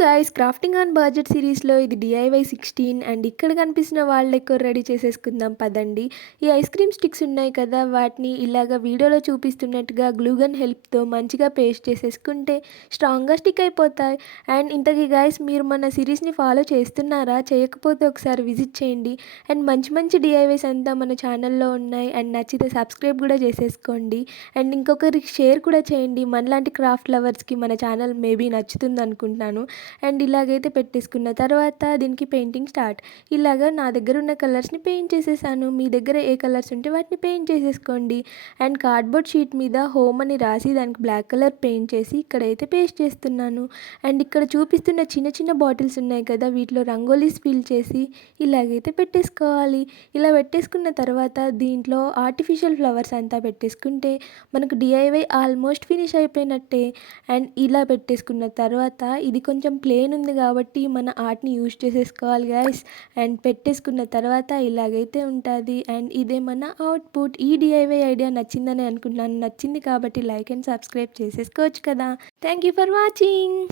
Guys, crafting on budget సిరీస్లో ఇది DIY 16 and ఇక్కడ కనిపిస్తున్న వాళ్ళ డెకోర్ రెడీ చేసేసుకుందాం పదండి. ఈ ఐస్ క్రీమ్ స్టిక్స్ ఉన్నాయి కదా, వాటిని ఇలాగ వీడియోలో చూపిస్తున్నట్టుగా గ్లూగన్ హెల్ప్తో మంచిగా పేస్ట్ చేసేసుకుంటే స్ట్రాంగ్గా స్టిక్ అయిపోతాయి. అండ్ ఇంతకీ గైస్, మీరు మన సిరీస్ని ఫాలో చేస్తున్నారా? చేయకపోతే ఒకసారి విజిట్ చేయండి. అండ్ మంచి మంచి డిఐవైస్ అంతా మన ఛానల్లో ఉన్నాయి. అండ్ నచ్చితే సబ్స్క్రైబ్ కూడా చేసేసుకోండి. అండ్ ఇంకొకరికి షేర్ కూడా చేయండి. మనలాంటి క్రాఫ్ట్ లవర్స్కి మన ఛానల్ మేబీ నచ్చుతుంది అనుకుంటున్నాను. అండ్ ఇలాగైతే పెట్టేసుకున్న తర్వాత దీనికి పెయింటింగ్ స్టార్ట్. ఇలాగ నా దగ్గర ఉన్న కలర్స్ని పెయింట్ చేసేసాను. మీ దగ్గర ఏ కలర్స్ ఉంటే వాటిని పెయింట్ చేసేసుకోండి. అండ్ కార్డ్బోర్డ్ షీట్ మీద హోమ్ అని రాసి దానికి బ్లాక్ కలర్ పెయింట్ చేసి ఇక్కడైతే పేస్ట్ చేస్తున్నాను. అండ్ ఇక్కడ చూపిస్తున్న చిన్న చిన్న బాటిల్స్ ఉన్నాయి కదా, వీటిలో రంగోలీస్ ఫిల్ చేసి ఇలాగైతే పెట్టేసుకోవాలి. ఇలా పెట్టేసుకున్న తర్వాత దీంట్లో ఆర్టిఫిషియల్ ఫ్లవర్స్ అంతా పెట్టేసుకుంటే మనకు డిఐవై ఆల్మోస్ట్ ఫినిష్ అయిపోయినట్టే. అండ్ ఇలా పెట్టేసుకున్న తర్వాత ఇది కొంచెం ప్లేన్ ఉంది కాబట్టి మన ఆర్ట్ని యూజ్ చేసేసుకోవాలి గైస్. అండ్ పెట్టేసుకున్న తర్వాత ఇలాగైతే ఉంటుంది. అండ్ ఇదే మన అవుట్పుట్. ఈ డిఐవై ఐడియా నచ్చిందని అనుకుంటున్నాను. నచ్చింది కాబట్టి లైక్ అండ్ సబ్స్క్రైబ్ చేసేసుకోవచ్చు కదా. Thank you for watching.